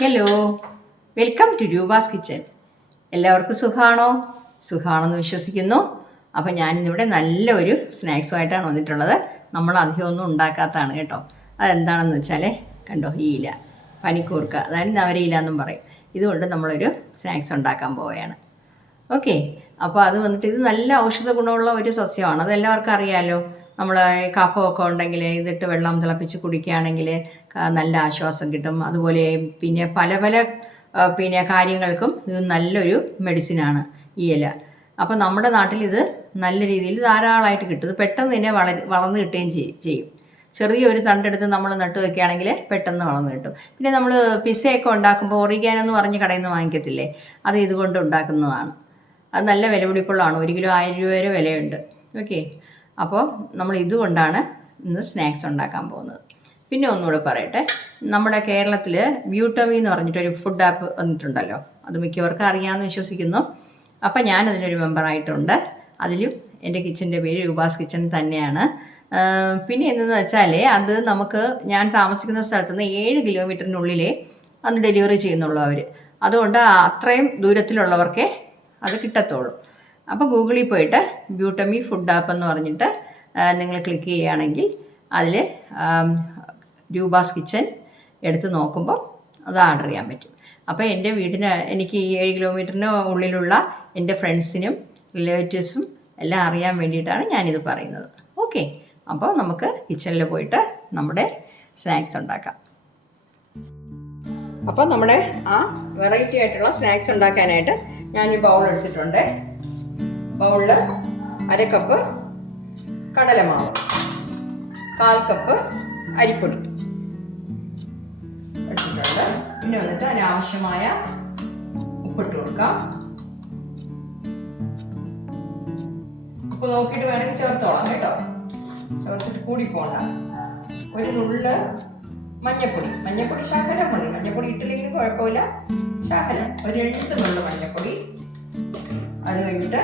Hello, welcome to Rupa's kitchen. എല്ലാവർക്കും സുഖമാണെന്ന് വിശ്വസിക്കുന്നു. അപ്പോൾ ഞാനിന്നിവിടെ നല്ലൊരു സ്നാക്സുമായിട്ടാണ് വന്നിട്ടുള്ളത്. നമ്മൾ അധികമൊന്നും ഉണ്ടാക്കാത്തതാണ് കേട്ടോ. അതെന്താണെന്ന് വെച്ചാൽ കണ്ടോ, ഈ ഇല പനിക്കൂർക്ക, അതായത് ഞവരയില എന്നും പറയും. ഇതുകൊണ്ട് നമ്മളൊരു സ്നാക്സ് ഉണ്ടാക്കാൻ പോവുകയാണ്. ഓക്കെ, അപ്പോൾ അത് വന്നിട്ട് ഇത് നല്ല ഔഷധ ഗുണമുള്ള ഒരു സസ്യമാണ്. അതെല്ലാവർക്കും അറിയാമല്ലോ. നമ്മൾ കഫമൊക്കെ ഉണ്ടെങ്കിൽ ഇതിട്ട് വെള്ളം തിളപ്പിച്ച് കുടിക്കുകയാണെങ്കിൽ നല്ല ആശ്വാസം കിട്ടും. അതുപോലെ പിന്നെ പല കാര്യങ്ങൾക്കും ഇത് നല്ലൊരു മെഡിസിനാണ് ഈ ഇല. അപ്പോൾ നമ്മുടെ നാട്ടിൽ ഇത് നല്ല രീതിയിൽ ധാരാളമായിട്ട് കിട്ടും. ഇത് പെട്ടെന്ന് തന്നെ വളർന്ന് കിട്ടുകയും ചെയ്യും. ചെറിയൊരു തണ്ടെടുത്ത് നമ്മൾ നട്ട് വയ്ക്കുകയാണെങ്കിൽ പെട്ടെന്ന് വളർന്ന് കിട്ടും. പിന്നെ നമ്മൾ പിസ്സയൊക്കെ ഉണ്ടാക്കുമ്പോൾ ഒറിഗാനോ എന്ന് പറഞ്ഞ് കടയിൽ നിന്ന് വാങ്ങിക്കത്തില്ലേ, അത് ഇതുകൊണ്ട് ഉണ്ടാക്കുന്നതാണ്. അത് നല്ല വിലപിടിപ്പുള്ളതാണ്. 1 കിലോ 1000 രൂപ വരെ വിലയുണ്ട്. ഓക്കെ, അപ്പോൾ നമ്മൾ ഇതുകൊണ്ടാണ് ഇന്ന് സ്നാക്സ് ഉണ്ടാക്കാൻ പോകുന്നത്. പിന്നെ ഒന്നുകൂടെ പറയട്ടെ, നമ്മുടെ കേരളത്തിൽ ബ്യൂട്ടമി എന്ന് പറഞ്ഞിട്ടൊരു ഫുഡ് ആപ്പ് വന്നിട്ടുണ്ടല്ലോ. അത് മിക്കവർക്കും അറിയാമെന്ന് വിശ്വസിക്കുന്നു. അപ്പോൾ ഞാനതിനൊരു മെമ്പറായിട്ടുണ്ട്. അതിലും എൻ്റെ കിച്ചൻ്റെ പേര് രൂപാസ് കിച്ചൺ തന്നെയാണ്. പിന്നെ എന്തെന്ന് വെച്ചാൽ അത് നമുക്ക് ഞാൻ താമസിക്കുന്ന സ്ഥലത്ത് നിന്ന് 7 കിലോമീറ്ററിനുള്ളിലേ അന്ന് ഡെലിവറി ചെയ്യുന്നുള്ളൂ അവർ. അതുകൊണ്ട് അത്രയും ദൂരത്തിലുള്ളവർക്കേ അത് കിട്ടത്തുള്ളൂ. അപ്പോൾ ഗൂഗിളിൽ പോയിട്ട് ബ്യൂട്ടമി ഫുഡ് ആപ്പ് എന്ന് പറഞ്ഞിട്ട് നിങ്ങൾ ക്ലിക്ക് ചെയ്യുകയാണെങ്കിൽ അതിൽ രൂപാസ് കിച്ചൻ എടുത്ത് നോക്കുമ്പോൾ അത് ഓർഡർ ചെയ്യാൻ പറ്റും. അപ്പോൾ എൻ്റെ എനിക്ക് ഈ 7 കിലോമീറ്ററിന് ഉള്ളിലുള്ള എൻ്റെ ഫ്രണ്ട്സിനും റിലേറ്റീവ്സും എല്ലാം അറിയാൻ വേണ്ടിയിട്ടാണ് ഞാനിത് പറയുന്നത്. ഓക്കെ, അപ്പോൾ നമുക്ക് കിച്ചണിൽ പോയിട്ട് നമ്മുടെ സ്നാക്സ് ഉണ്ടാക്കാം. അപ്പോൾ നമ്മുടെ ആ വെറൈറ്റി ആയിട്ടുള്ള സ്നാക്സ് ഉണ്ടാക്കാനായിട്ട് ഞാൻ ഈ ബൗൾ എടുത്തിട്ടുണ്ട്. ബൗളിൽ 1/2 കപ്പ് കടലമാവ്, 1/4 കപ്പ് അരിപ്പൊടി എടുത്തിട്ടുണ്ട്. പിന്നെ വന്നിട്ട് അതിനാവശ്യമായ ഉപ്പിട്ട് കൊടുക്കാം. ഉപ്പ് നോക്കിയിട്ട് വേണമെങ്കിൽ ചേർത്തോളാം കേട്ടോ. ചേർത്തിട്ട് കൂടി പോണ്ട. ഒരു നുള്ള് മഞ്ഞപ്പൊടി ശകലം മതി. മഞ്ഞപ്പൊടി ഇട്ടില്ലെങ്കിലും കുഴപ്പമില്ല, ശകലം ഒരു 2 നുള്ള് മഞ്ഞപ്പൊടി. അത് കഴിഞ്ഞിട്ട്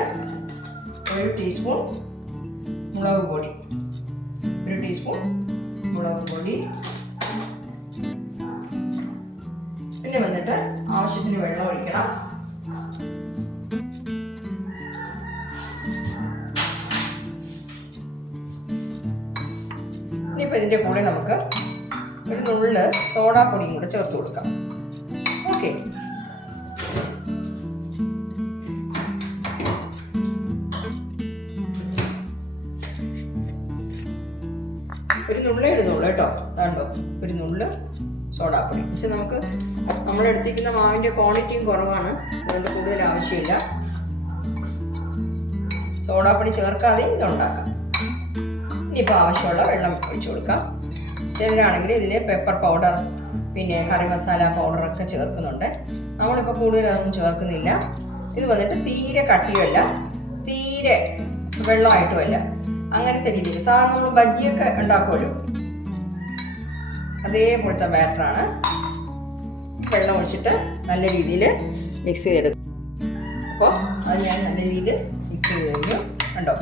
1 ടീസ്പൂൺ മുളക് പൊടി, 1 ടീസ്പൂൺ മുളക് പൊടി. പിന്നെ വന്നിട്ട് ആവശ്യത്തിന് വെള്ളം ഒഴിക്കണം. ഇനിയിപ്പോൾ ഇതിൻ്റെ കൂടെ നമുക്ക് ഒരു നുള്ള് സോഡാപ്പൊടിയും കൂടെ ചേർത്ത് കൊടുക്കാം. ഓക്കെ, ഒരു നുള്ളേ ഇടുന്നുള്ളൂ കേട്ടോ. അതാണ്ടോ, ഒരു നുള്ള് സോഡാപ്പൊടി. പക്ഷെ നമ്മളെടുത്തിരിക്കുന്ന മാവിൻ്റെ ക്വാണ്ടിറ്റിയും കുറവാണ്, അതുകൊണ്ട് കൂടുതൽ ആവശ്യമില്ല. സോഡാപ്പൊടി ചേർക്കാതെയും ഇതുണ്ടാക്കാം. ഇനിയിപ്പോൾ ആവശ്യമുള്ള വെള്ളം ഒഴിച്ചു കൊടുക്കാം. ചിലരാണെങ്കിൽ ഇതിൽ പെപ്പർ പൗഡർ, പിന്നെ കറി മസാല പൗഡറൊക്കെ ചേർക്കുന്നുണ്ട്. നമ്മളിപ്പോൾ കൂടുതൽ അതൊന്നും ചേർക്കുന്നില്ല. ഇത് വന്നിട്ട് തീരെ കട്ടിയുമല്ല, തീരെ വെള്ളമായിട്ടുമല്ല, അങ്ങനത്തെ രീതിയിൽ സാധാരണ നമ്മൾ ബജ്ജിയൊക്കെ ഉണ്ടാക്കുമല്ലോ അതേപോലത്തെ ബാറ്ററാണ്. വെള്ളം ഒഴിച്ചിട്ട് നല്ല രീതിയിൽ മിക്സ് ചെയ്തെടുക്കും. അപ്പോൾ അത് ഞാൻ നല്ല രീതിയിൽ മിക്സ് ചെയ്ത് കഴിഞ്ഞു. കണ്ടോ,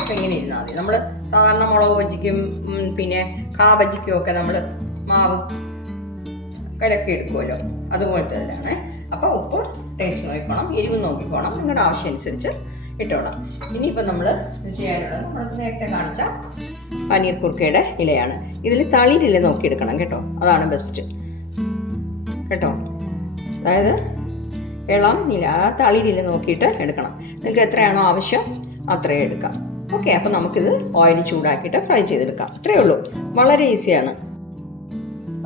അപ്പോൾ ഇങ്ങനെ ഇരുന്നാൽ മതി. നമ്മൾ സാധാരണ മുളക് ബജ്ജിക്കും പിന്നെ കാ ബജ്ജിക്കും ഒക്കെ നമ്മൾ മാവ് കലക്കി എടുക്കുമല്ലോ, അതുപോലത്തെ തന്നെയാണ്. അപ്പോൾ ഉപ്പ് ടേസ്റ്റ് നോക്കിക്കോണം, എരിവ് നോക്കിക്കോണം, നിങ്ങളുടെ ആവശ്യം അനുസരിച്ച് ഇട്ടോണം. ഇനിയിപ്പോൾ നമ്മൾ ഇത് ചെയ്യാനുള്ളത് നമ്മൾക്ക് നേരത്തെ കാണിച്ച പനീർ കുർക്കയുടെ ഇലയാണ്. ഇതിൽ തളിരില നോക്കിയെടുക്കണം കേട്ടോ, അതാണ് ബെസ്റ്റ് കേട്ടോ. അതായത് ഇളം ഇല, തളിരില നോക്കിയിട്ട് എടുക്കണം. നിങ്ങൾക്ക് എത്രയാണോ ആവശ്യം അത്രയും എടുക്കാം. ഓക്കെ, അപ്പോൾ നമുക്കിത് ഓയിൽ ചൂടാക്കിയിട്ട് ഫ്രൈ ചെയ്തെടുക്കാം. അത്രയേ ഉള്ളൂ, വളരെ ഈസിയാണ്.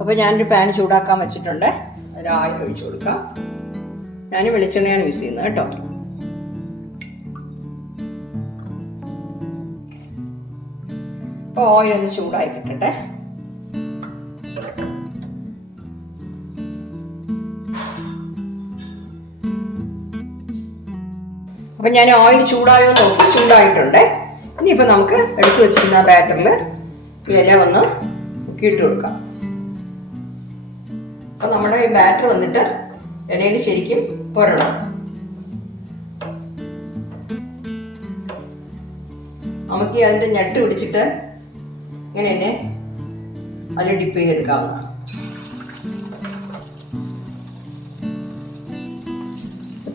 അപ്പോൾ ഞാനൊരു പാൻ ചൂടാക്കാൻ വെച്ചിട്ടുണ്ട്. അതിൽ ഓയിൽ ഒഴിച്ചു കൊടുക്കാം. ഞാൻ വെളിച്ചെണ്ണയാണ് യൂസ് ചെയ്യുന്നത് കേട്ടോ. അപ്പോൾ ഓയിലൊന്ന് ചൂടായി കിട്ടട്ടെ. അപ്പം ഞാൻ ഓയിൽ ചൂടായോ നോക്കി, ചൂടായിട്ടുണ്ട്. ഇനിയിപ്പോൾ നമുക്ക് എടുത്തു വെച്ചിരുന്ന ബാറ്ററിൽ ഇല ഒന്ന് മുക്കിയിട്ട് കൊടുക്കാം. അപ്പോൾ നമ്മുടെ ഈ ബാറ്റർ വന്നിട്ട് ഇലയിൽ ശരിക്കും പുരളണം. നമുക്ക് അതിൻ്റെ ഞെട്ട് പിടിച്ചിട്ട് ഇങ്ങനെ തന്നെ അതിൽ ഡിപ്പ് ചെയ്തെടുക്കാവുന്നതാണ്.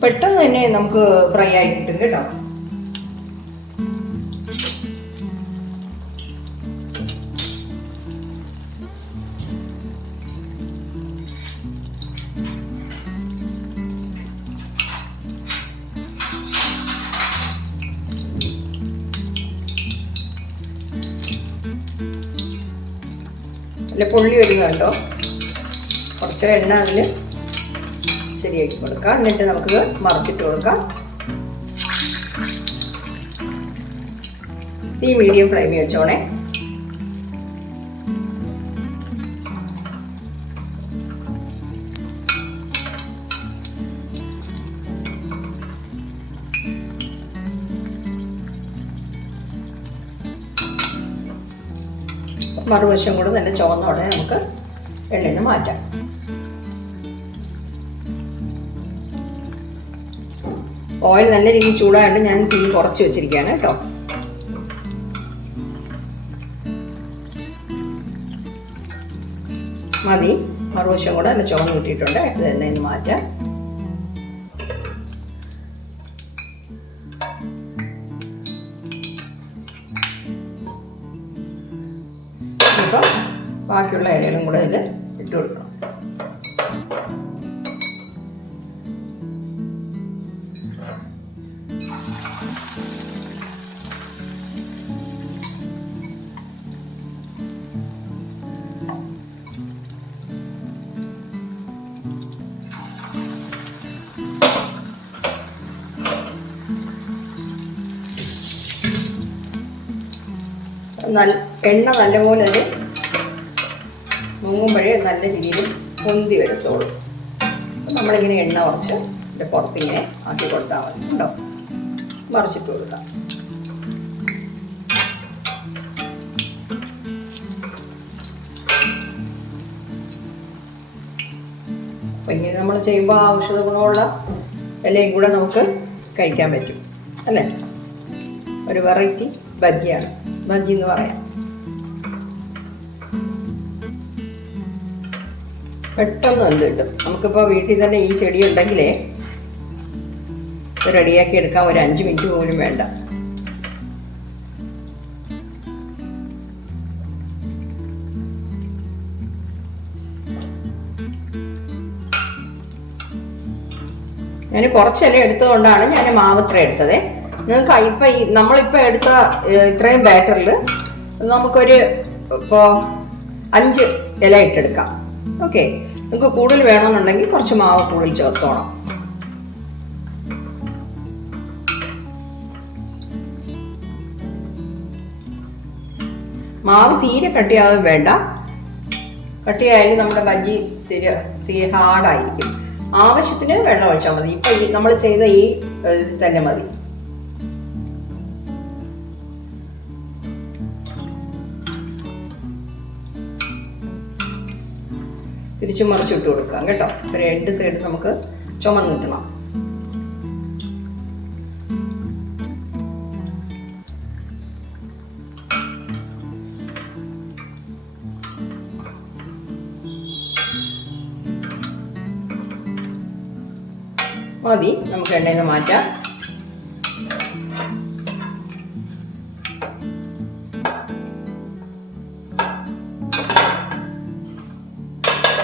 പെട്ടെന്ന് തന്നെ നമുക്ക് ഫ്രൈ ആയി കിട്ടും കേട്ടോ. നല്ല പൊള്ളി വരികയുണ്ടോ, കുറച്ച് എണ്ണ അതിൽ ശരിയാക്കി കൊടുക്കാം. എന്നിട്ട് നമുക്ക് മറിച്ചിട്ട് കൊടുക്കാം. തീ മീഡിയം ഫ്ലെയിമിൽ വെച്ചോണേ. മറുവശം കൂടെ നല്ല ചുവന്ന ഉടനെ നമുക്ക് എണ്ണയിൽ നിന്ന് മാറ്റാം. ഓയിൽ നല്ല രീതിയിൽ ചൂടായിട്ട് ഞാൻ തീ കുറച്ച് വെച്ചിരിക്കുകയാണ് കേട്ടോ. മതി, മറുവശം കൂടെ നല്ല ചുവന്ന് കിട്ടിയിട്ടുണ്ട്. ഇത് എണ്ണയിൽ നിന്ന് മാറ്റാം. ഇപ്പം ബാക്കിയുള്ള ഇലകളും കൂടെ ഇതിൽ ഇട്ട് കൊടുക്കണം. എണ്ണ നല്ലപോലെ അത് മുങ്ങുമ്പോഴേ നല്ല രീതിയിൽ പൊന്തി വരത്തോളൂ. നമ്മളിങ്ങനെ എണ്ണ കുറച്ച് ഇതിൻ്റെ പുറത്തിങ്ങനെ ആക്കി കൊടുത്താൽ മതി കേട്ടോ. മറിച്ചിട്ട് കൊടുക്കാം. അപ്പം ഇങ്ങനെ നമ്മൾ ചെയ്യുമ്പോൾ ഔഷധ ഗുണമുള്ള ഇലയും കൂടെ നമുക്ക് കഴിക്കാൻ പറ്റും അല്ലേ. ഒരു വെറൈറ്റി ബജ്ജിയാണ്, ബജ്ജി എന്ന് പറയാം. പെട്ടെന്ന് എന്ത് കിട്ടും. നമുക്കിപ്പോൾ വീട്ടിൽ തന്നെ ഈ ചെടി ഉണ്ടെങ്കിലേ റെഡിയാക്കി എടുക്കാൻ ഒരു 5 മിനിറ്റ് പോലും വേണ്ട. ഞാൻ കുറച്ചില എടുത്തതുകൊണ്ടാണ് ഞാൻ മാവ് ഇത്ര എടുത്തത്. നിങ്ങൾക്ക് ഇപ്പം നമ്മളിപ്പോൾ എടുത്ത ഇത്രയും ബാറ്ററിൽ നമുക്കൊരു ഇപ്പോൾ 5 ഇല ഇട്ടെടുക്കാം. ഓക്കെ, നിങ്ങൾക്ക് കൂടുതൽ വേണമെന്നുണ്ടെങ്കിൽ കുറച്ച് മാവ് കൂടുതൽ ചേർത്തോണം. മാവ് തീരെ കട്ടിയാകും വേണ്ട. കട്ടിയായാലും നമ്മുടെ ബജ്ജി തീരെ ഹാർഡായിരിക്കും. ആവശ്യത്തിന് വെള്ളം ഒഴിച്ചാൽ മതി. ഇപ്പം നമ്മൾ ചെയ്ത ഈ തന്നെ മതി. തിരിച്ചു മറിച്ചിട്ട് കൊടുക്കാം കേട്ടോ. ഒരു 2 സൈഡ് നമുക്ക് ചുമന്ന് കിട്ടണം. മതി, നമുക്ക് എണ്ണയിൽ നിന്ന് മാറ്റാം.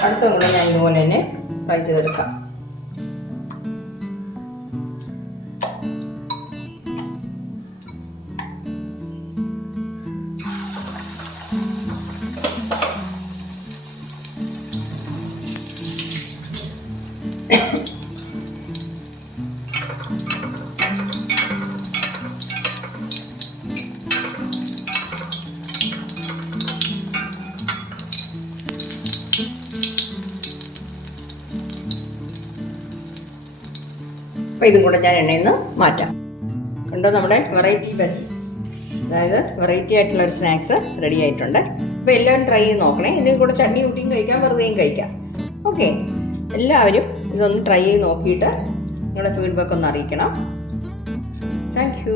അടുത്ത കൂടെ ഞാൻ ഇതുപോലെ തന്നെ ഫ്രൈ ചെയ്തെടുക്കാം. അപ്പോൾ ഇതും കൂടെ ഞാൻ എണ്ണയിൽ നിന്ന് മാറ്റാം. കണ്ടോ, നമ്മുടെ വെറൈറ്റി ബജ്ജി, അതായത് വെറൈറ്റി ആയിട്ടുള്ള ഒരു സ്നാക്സ് റെഡി ആയിട്ടുണ്ട്. അപ്പോൾ എല്ലാവരും ട്രൈ ചെയ്ത് നോക്കണേ. ഇതിൻ്റെ കൂടെ ചട്നി കൂട്ടിയും കഴിക്കാം, വെറുതെയും കഴിക്കാം. ഓക്കെ, എല്ലാവരും ഇതൊന്ന് ട്രൈ ചെയ്ത് നോക്കിയിട്ട് നിങ്ങളുടെ ഫീഡ്ബാക്ക് ഒന്ന് അറിയിക്കണം. Thank you.